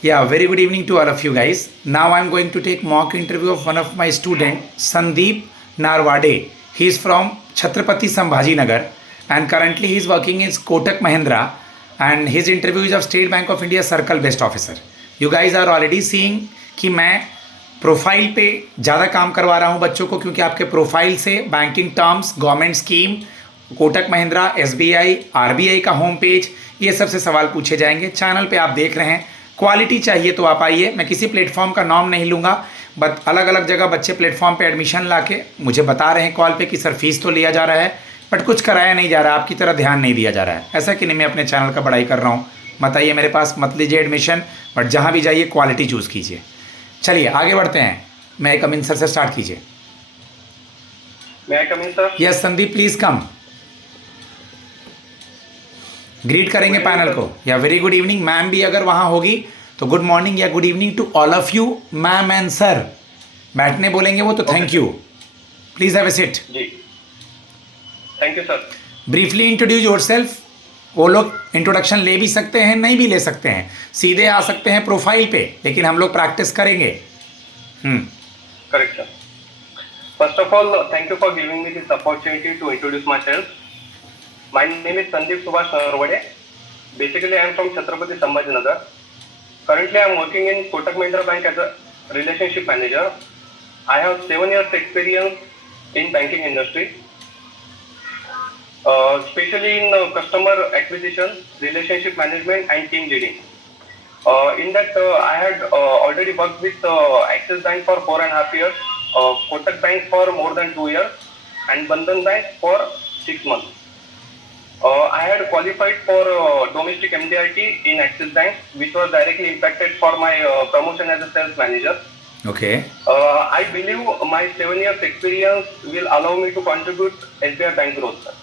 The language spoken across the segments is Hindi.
Yeah, very good evening to all of you guys. Now I'm going to take mock interview of one of my student, Sandeep Narwade. He is from Chhatrapati Sambhaji Nagar and currently he is working in Kotak Mahindra and his interview is of State Bank of India Circle Based Officer. You guys are already seeing कि मैं प्रोफाइल पे ज़्यादा काम करवा रहा हूँ बच्चों को क्योंकि आपके प्रोफाइल से banking terms, government scheme, Kotak Mahindra, SBI, RBI का होम पेज, ये सबसे सवाल पूछे जाएंगे। चैनल पे आप देख रहे हैं, क्वालिटी चाहिए तो आप आइए। मैं किसी प्लेटफॉर्म का नाम नहीं लूँगा, बट अलग अलग जगह बच्चे प्लेटफॉर्म पे एडमिशन ला के मुझे बता रहे हैं कॉल पे कि सर फीस तो लिया जा रहा है बट कुछ कराया नहीं जा रहा, आपकी तरह ध्यान नहीं दिया जा रहा है। ऐसा कि नहीं, मैं अपने चैनल का बड़ाई कर रहा हूँ। मत आइए मेरे पास, मत लीजिए एडमिशन, बट जहाँ भी जाइए क्वालिटी चूज़ कीजिए। चलिए आगे बढ़ते हैं। मैं कम इन सर से स्टार्ट कीजिए। मैं come in sir. Yes Sandeep, please come. Greet करेंगे पैनल को। या वेरी गुड इवनिंग। मैम भी अगर वहाँ होगी तो गुड मॉर्निंग या good evening to all of you ma'am and sir. बैठने बोलेंगे वो तो thank you. Please have a seat. जी thank you sir. Briefly introduce yourself. वो लोग इंट्रोडक्शन ले भी सकते हैं, नहीं भी ले सकते हैं, सीधे आ सकते हैं प्रोफाइल पे, लेकिन हम लोग प्रैक्टिस करेंगे। Correct sir. First of all thank you for giving me this opportunity to introduce myself. My name is Sandeep Subhash Narwade. Basically, I am from Chhatrapati Sambhaji Nagar. Currently, I am working in Kotak Mahindra Bank as a relationship manager. I have 7 years experience in banking industry, especially in customer acquisition, relationship management, and team leading. In that, I had already worked with Axis Bank for 4.5 years, Kotak Bank for more than 2 years, and Bandhan Bank for 6 months. I had qualified for domestic MDRT in Axis Bank, which was directly impacted for my promotion as a sales manager. Okay. I believe my 7 years experience will allow me to contribute SBI Bank growth, sir.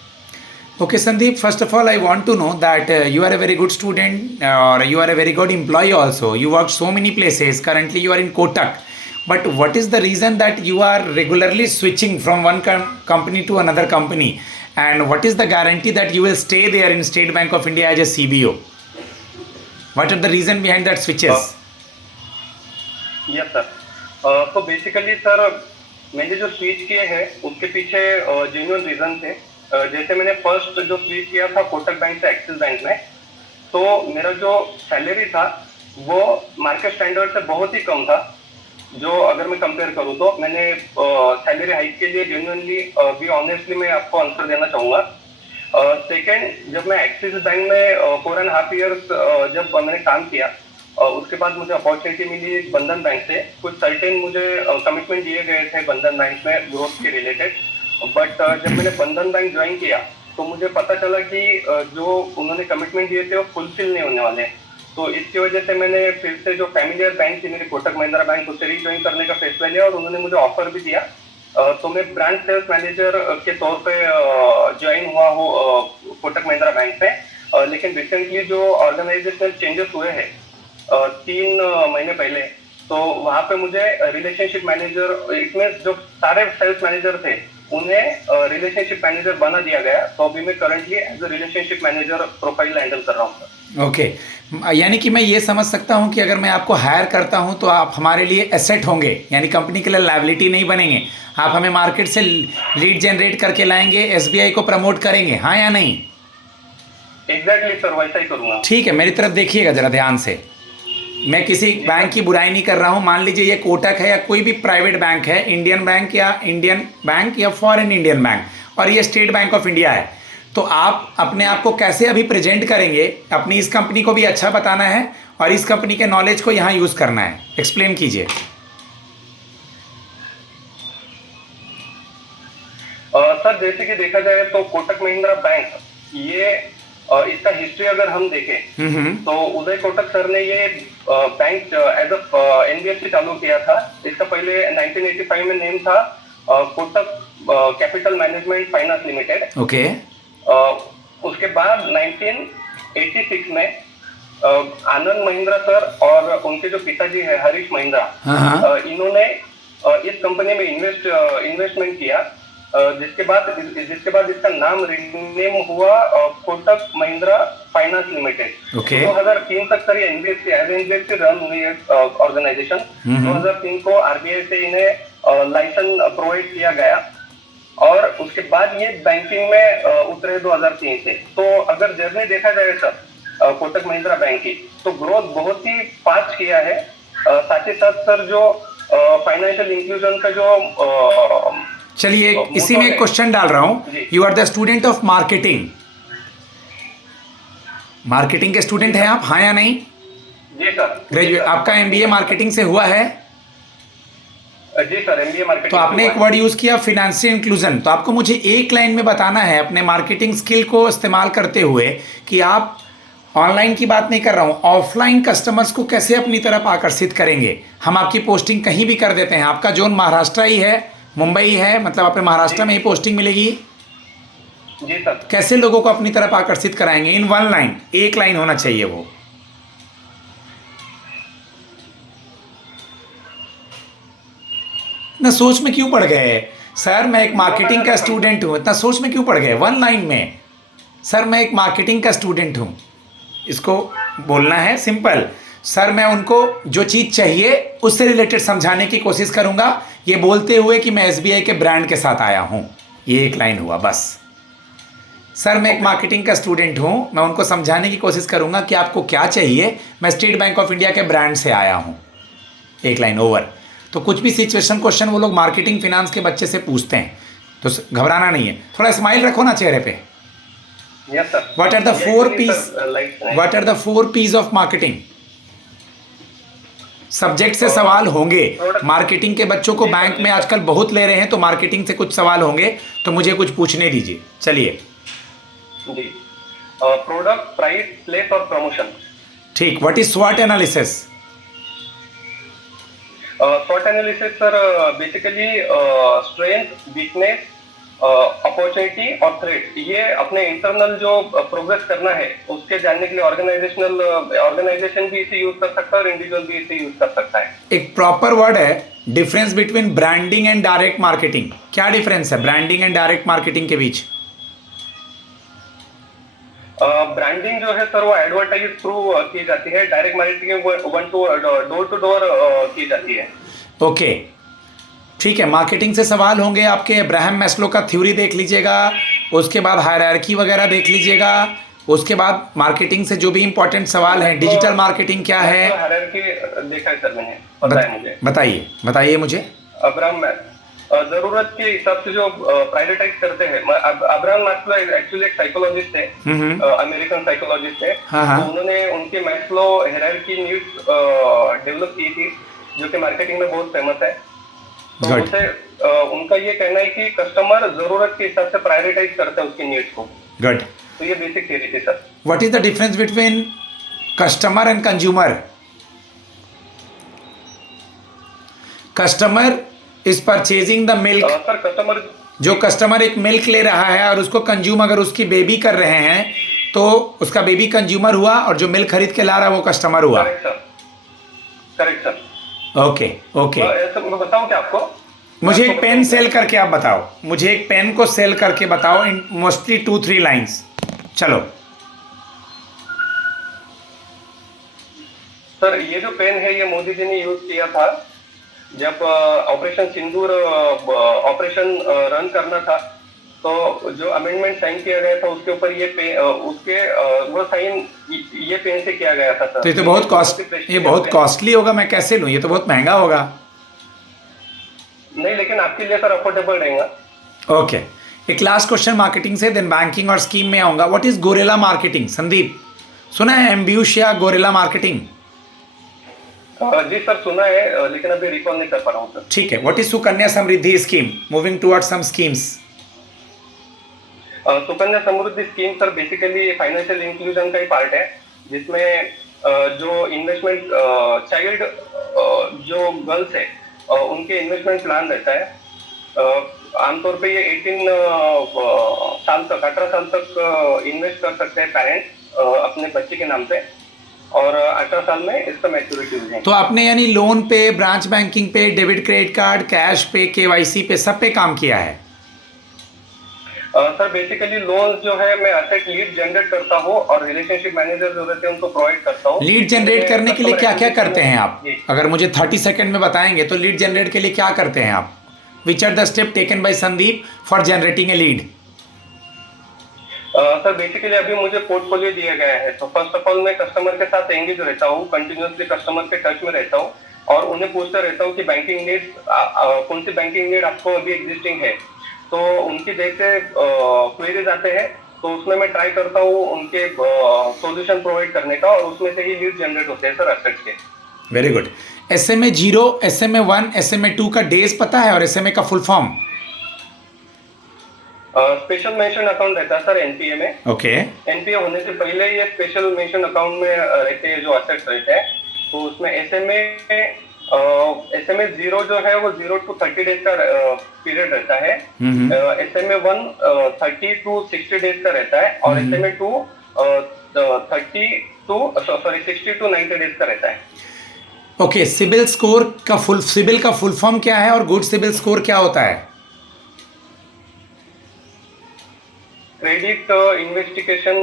Okay, Sandeep, first of all, I want to know that you are a very good student or you are a very good employee also. You work so many places. Currently, you are in Kotak. But what is the reason that you are regularly switching from one company to another company? And what is the guarantee that you will stay there in State Bank of India as a CBO? What are the reason behind that switches? Yes, sir. So basically, sir, मैंने जो स्विच किए हैं उसके पीछे जेन्युइन रीजन थे। जैसे मैंने फर्स्ट जो स्विच किया था कोटक बैंक से एक्सिस बैंक में, तो मेरा जो सैलरी था वो मार्केट स्टैंडर्ड से बहुत ही कम था। जो अगर मैं कंपेयर करूँ तो मैंने सैलरी हाइक के लिए जेन्युइनली भी ऑनेस्टली मैं आपको आंसर देना चाहूँगा। सेकेंड, जब मैं एक्सिस बैंक में 4.5 years जब मैंने काम किया, उसके बाद मुझे अपॉर्चुनिटी मिली बंधन बैंक से। कुछ सर्टेन मुझे कमिटमेंट दिए गए थे बंधन बैंक में ग्रोथ के रिलेटेड, बट जब मैंने बंधन बैंक ज्वाइन किया तो मुझे पता चला कि जो उन्होंने कमिटमेंट दिए थे वो फुलफिल नहीं होने वाले। तो इसकी वजह से मैंने फिर से जो फैमिलियर बैंक थी मेरी कोटक महिंद्रा बैंक, उससे रीज्वाइन करने का फैसला लिया और उन्होंने मुझे ऑफर भी दिया। तो मैं ब्रांच सेल्स मैनेजर के तौर पे ज्वाइन हुआ हूँ कोटक महिंद्रा बैंक पे। लेकिन रिसेंटली जो ऑर्गेनाइजेशनल चेंजेस हुए हैं 3 महीने पहले, तो वहाँ पे मुझे रिलेशनशिप मैनेजर, इसमें जो सारे सेल्स मैनेजर थे उन्हें रिलेशनशिप मैनेजर बना दिया गया। तो अभी मैं currently as a relationship manager profile handle कर रहा हूँ। ओके, यानी कि मैं ये समझ सकता हूँ कि अगर मैं आपको हायर करता हूँ तो आप हमारे लिए एसेट होंगे, यानी कंपनी के लिए लायबिलिटी नहीं बनेंगे। आप हमें मार्केट से लीड जनरेट करके लाएंगे, एसबीआई को प्रमोट करेंगे, हाँ या नहीं? एग्जैक्टली सर, वैसा ही करूँगा। ठीक है, मेरी तरफ देखिएगा जरा ध्यान से। मैं किसी बैंक की बुराई नहीं कर रहा हूँ। मान लीजिए ये कोटक है या कोई भी प्राइवेट बैंक है, इंडियन बैंक या फॉरेन इंडियन बैंक, और ये स्टेट बैंक ऑफ इंडिया है, तो आप अपने आप को कैसे अभी प्रेजेंट करेंगे? अपनी इस कंपनी को भी अच्छा बताना है और इस कंपनी के नॉलेज को यहाँ यूज़ करना है। एक्सप्लेन कीजिए। सर, जैसे कि देखा जाए तो कोटक महिंद्रा बैंक, ये इसका हिस्ट्री अगर हम देखें तो उदय कोटक सर ने ये बैंक एज अ एनबीएफसी चालू किया था। इसका पहले 1985 में नेम था Kotak capital management finance limited. Okay. उसके बाद 1986 में आनंद महिंद्रा सर और उनके जो पिताजी है हरीश महिंद्रा, इन्होंने इस कंपनी में इन्वेस्टमेंट किया जिसके बाद इसका नाम रीनेम हुआ Kotak Mahindra finance limited. Okay. 2003 तक सर ये एनबीएफसी एज एनबीएफसी रन हुई है ऑर्गेनाइजेशन। 2003 को आरबीआई से इन्हें लाइसेंस प्रोवाइड किया गया और उसके बाद ये बैंकिंग में उतरे 2003 से। तो अगर जर्नी देखा जाए सर कोटक महिंद्रा बैंक की, तो ग्रोथ बहुत ही फास्ट किया है। साथ ही साथ सर जो फाइनेंशियल इंक्लूजन का जो चलिए इसी में एक क्वेश्चन डाल रहा हूं। You are the student of marketing, marketing के स्टूडेंट हैं आप, हाँ या नहीं? जी सर। ग्रेजुएट, आपका एमबीए मार्केटिंग से हुआ है? जी सर, एमबीए मार्केटिंग। तो आपने एक वर्ड यूज किया फाइनेंशियल इंक्लूजन, तो आपको मुझे एक लाइन में बताना है अपने मार्केटिंग स्किल को इस्तेमाल करते हुए कि आप, ऑनलाइन की बात नहीं कर रहा हूं, ऑफलाइन कस्टमर्स को कैसे अपनी तरफ आकर्षित करेंगे। हम आपकी पोस्टिंग कहीं भी कर देते हैं, आपका जोन महाराष्ट्र ही है, मुंबई है, मतलब आपने महाराष्ट्र में ही पोस्टिंग मिलेगी। जी सर। कैसे लोगों को अपनी तरफ आकर्षित कराएंगे? इन वन लाइन, एक लाइन होना चाहिए वो। इतना सोच में क्यों पड़ गए सर? मैं एक मार्केटिंग का स्टूडेंट हूँ, इतना सोच में क्यों पड़ गए? वन लाइन में, सर मैं एक मार्केटिंग का स्टूडेंट हूँ, इसको बोलना है सिंपल। सर मैं उनको जो चीज़ चाहिए उससे रिलेटेड समझाने की कोशिश करूँगा, ये बोलते हुए कि मैं एसबीआई के ब्रांड के साथ आया हूँ। ये एक लाइन हुआ बस। सर मैं एक मार्केटिंग का स्टूडेंट हूँ, मैं उनको समझाने की कोशिश करूँगा कि आपको क्या चाहिए, मैं स्टेट बैंक ऑफ इंडिया के ब्रांड से आया हूँ। एक लाइन ओवर। तो कुछ भी सिचुएशन क्वेश्चन वो लोग मार्केटिंग फिनांस के बच्चे से पूछते हैं, तो घबराना नहीं है, थोड़ा स्माइल रखो ना चेहरे पे। Yes, sir. What are the four P's? Like, What are the 4 P's of marketing? Subject से सवाल होंगे। मार्केटिंग के बच्चों को बैंक में आजकल बहुत ले रहे हैं, तो मार्केटिंग से कुछ सवाल होंगे, तो मुझे कुछ पूछने दीजिए। चलिए जी। प्रोडक्ट, प्राइस, प्लेस और प्रमोशन। ठीक। व्हाट इज स्वॉट एनालिसिस? स्वॉट analysis sir basically strength, weakness, opportunity और थ्रेट, ये अपने इंटरनल जो प्रोग्रेस करना है उसके जानने के लिए ऑर्गेनाइजेशन भी इसे यूज कर सकता है और इंडिविजुअल भी इसे यूज कर सकता है। एक प्रॉपर वर्ड है, difference between branding and direct marketing. क्या डिफरेंस है ब्रांडिंग एंड डायरेक्ट मार्केटिंग के बीच? ब्रांडिंग जो है सर वो एडवर्टाइज थ्रू की जाती है, direct marketing door to door की जाती है। ओके ठीक है। मार्केटिंग से सवाल होंगे आपके, अब्राहम मैस्लो का थ्योरी देख लीजिएगा, उसके बाद हायरार्की वगैरह देख लीजिएगा, उसके बाद मार्केटिंग से जो भी इंपॉर्टेंट सवाल हैं, डिजिटल मार्केटिंग क्या है, हायरार्की देखा है सर मैंने, पता है मुझे। बताइए मुझे। अब्राहम जरूरत के हिसाब से जो प्रायोरिटाइज करते हैं, अब्राहम मैस्लो एक्चुअली एक साइकोलॉजिस्ट है, अमेरिकन साइकोलॉजिस्ट है। हाँ। तो उन्होंने उनके मैस्लो हायरार्की नीड्स डेवलप की थी, जो कि मार्केटिंग में बहुत फेमस है। तो उसे उनका ये कहना है कि कस्टमर जरूरत के हिसाब से प्रायोरिटाइज करता है उसकी नीड्स को। गुड। तो ये बेसिक थ्योरी थी sir. What is the difference between customer and consumer? Customer is purchasing the milk. Sir customer, जो कस्टमर एक मिल्क ले रहा है और उसको कंज्यूम अगर उसकी बेबी कर रहे हैं, तो उसका बेबी कंज्यूमर हुआ और जो मिल्क खरीद के ला रहा है वो कस्टमर हुआ। Correct sir. ओके। मैं बताऊं क्या आपको? मुझे एक पेन सेल करके आप बताओ, मुझे एक पेन को सेल करके बताओ इन मोस्टली 2-3 लाइंस। चलो सर, ये जो पेन है ये मोदी जी ने यूज किया था जब ऑपरेशन सिंदूर ऑपरेशन रन करना था। तो जो अमेंडमेंट साइन किया गया था उसके ऊपर ये वो साइन ये पेन से किया गया था सर। तो ये तो बहुत कॉस्टली होगा, मैं कैसे लूँ? ये तो बहुत महंगा होगा। नहीं, लेकिन आपके लिए सर अफोर्डेबल रहेगा। ओके। एक लास्ट क्वेश्चन मार्केटिंग से, देन बैंकिंग और स्कीम में आऊंगा। What is guerrilla marketing? Sandeep सुना है एम्ब्यूशिया गोरेला मार्केटिंग? जी सर सुना है, लेकिन अभी रिकॉल नहीं कर पा रहा हूँ सर। ठीक है। What is Sukanya Samriddhi scheme? Moving towards some schemes. Sukanya Samriddhi scheme sir basically financial inclusion का ही पार्ट है, जिसमें जो इन्वेस्टमेंट चाइल्ड जो गर्ल्स है उनके इन्वेस्टमेंट प्लान रहता है। आमतौर पे ये 18 साल तक इन्वेस्ट कर सकते हैं पेरेंट्स अपने बच्चे के नाम पे, और 18 साल में इसका मैच्योरिटी हो जाए। तो आपने यानी लोन पे, ब्रांच बैंकिंग पे, डेबिट क्रेडिट कार्ड, कैश पे, केवाईसी पे, सब पे काम किया है? सर बेसिकली लोन जो है मैं असेट लीड जनरेट करता हूँ और रिलेशनशिप मैनेजर जो रहते हैं उनको प्रोवाइड करता हूँ। लीड जनरेट करने के लिए क्या क्या करते हैं आप? जी। अगर मुझे 30 सेकंड में बताएंगे तो लीड जनरेट के लिए क्या करते हैं आप? Which are the step taken by Sandeep for generating a lead? Sir basically अभी मुझे पोर्टफोलियो दिया गया है, तो फर्स्ट ऑफ ऑल मैं कस्टमर के साथ एंगेज रहता हूँ, कंटिन्यूअसली कस्टमर के टच में रहता हूँ और उन्हें पूछता रहता हूँ कि बैंकिंग नीड कौन सी बैंकिंग नीड आपको अभी एग्जिस्टिंग है। तो उनकी जैसे क्वेरीज आते हैं तो उसमें मैं ट्राई करता हूँ उनके सॉल्यूशन प्रोवाइड करने का और उसमें से ही लीड जनरेट होते हैं सर एसेट्स के। Very good. SMA 0, SMA 1, SMA 2 का डेज पता है और SMA का full form? Special mention account रहता है सर एनपीए में। ओके। एनपीए होने से पहले ये स्पेशल मेंशन अकाउंट में रहते हैं जो असेट्स रहते हैं, तो उसमें SMA 0 जो है वो 0 to 30 डेज का पीरियड रहता है। SMA 1 30 to 60 डेज का रहता है और SMA 2 60 to 90 डेज का रहता है। ओके। सिबिल का फुल फॉर्म क्या है और गुड सिबिल स्कोर क्या होता है? Credit investigation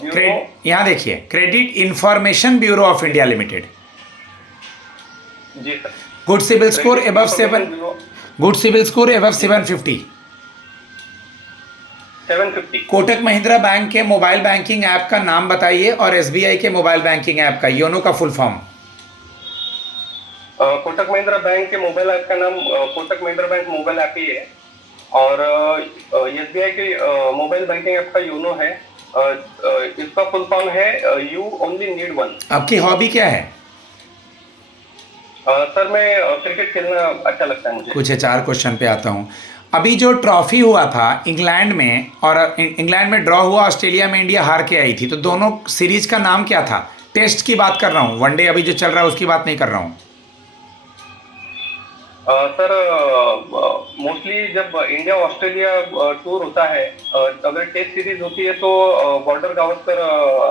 bureau. यहाँ देखिए, credit information bureau of India limited. जी sir. Good CIBIL score above 750। 750। Kotak Mahindra bank के मोबाइल बैंकिंग ऐप का नाम बताइए और SBI के मोबाइल बैंकिंग ऐप का, योनो का full form. Kotak Mahindra bank के मोबाइल ऐप का नाम Kotak Mahindra bank mobile app ही है और SBI के मोबाइल बैंकिंग ऐप का योनो है। इसका फुल फॉर्म है यू ओनली नीड वन। आपकी हॉबी क्या है? सर मैं क्रिकेट खेलना अच्छा लगता है मुझे। कुछ HR क्वेश्चन पे आता हूँ। अभी जो ट्रॉफी हुआ था इंग्लैंड में और इंग्लैंड में ड्रॉ हुआ, ऑस्ट्रेलिया में इंडिया हार के आई थी, तो दोनों सीरीज का नाम क्या था? टेस्ट की बात कर रहा हूँ, वनडे अभी जो चल रहा है उसकी बात नहीं कर रहा हूँ। सर मोस्टली जब इंडिया ऑस्ट्रेलिया टूर होता है, अगर टेस्ट सीरीज होती है तो बॉर्डर गावस्कर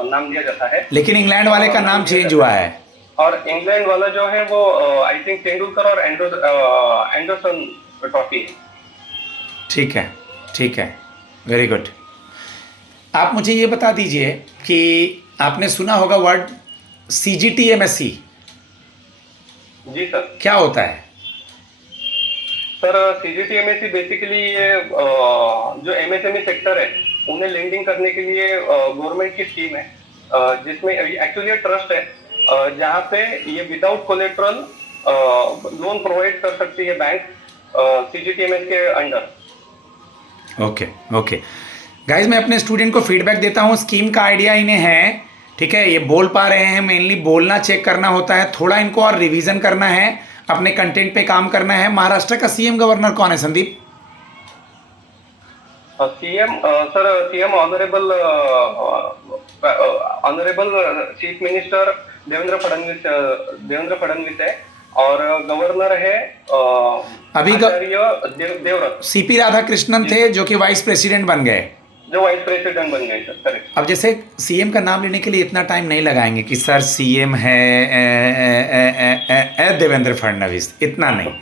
नाम दिया जाता है, लेकिन इंग्लैंड वाले का नाम चेंज हुआ है और इंग्लैंड वाला जो है वो आई थिंक तेंदुलकर और एंडरसन ट्रॉफी है। ठीक है, ठीक है, वेरी गुड। आप मुझे ये बता दीजिए कि आपने सुना होगा वर्ड CGT MSc। जी सर। क्या होता है? सर CGT MSc बेसिकली ये जो MSME सेक्टर है उन्हें लेंडिंग करने के लिए गवर्नमेंट की स्कीम है, जिसमें एक्चुअली ट्रस्ट है जहाँ पे ये विदाउट कोलेट्रल लोन प्रोवाइड कर सकती है बैंक CGT MSc के अंडर। ओके ओके गाइज, मैं अपने स्टूडेंट को फीडबैक देता हूँ। स्कीम का आइडिया इन्हें है, ठीक है, ये बोल पा रहे हैं, मेनली बोलना चेक करना होता है, थोड़ा इनको और रिवीजन करना है, अपने कंटेंट पे काम करना है। महाराष्ट्र का CM गवर्नर कौन है Sandeep? CM honourable chief minister Devendra Fadnavis है और गवर्नर है अभी देवव्रत। CP राधाकृष्णन थे जो कि वाइस प्रेसिडेंट बन गए, जो वाइस प्रेसिडेंट बन गए सर। करेक्ट। अब जैसे CM का नाम लेने के लिए इतना टाइम नहीं लगाएंगे कि सर CM है देवेंद्र फडणवीस, इतना नहीं।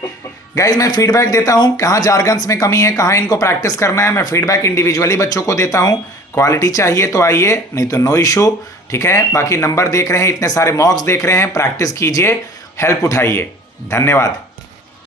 गाइज मैं फीडबैक देता हूँ, कहाँ जार्गन्स में कमी है, कहाँ इनको प्रैक्टिस करना है, मैं फीडबैक इंडिविजुअली बच्चों को देता हूँ। क्वालिटी चाहिए तो आइए, नहीं तो नो इशू, ठीक है। बाकी नंबर देख रहे हैं, इतने सारे मॉक्स देख रहे हैं, प्रैक्टिस कीजिए, हेल्प उठाइए। धन्यवाद।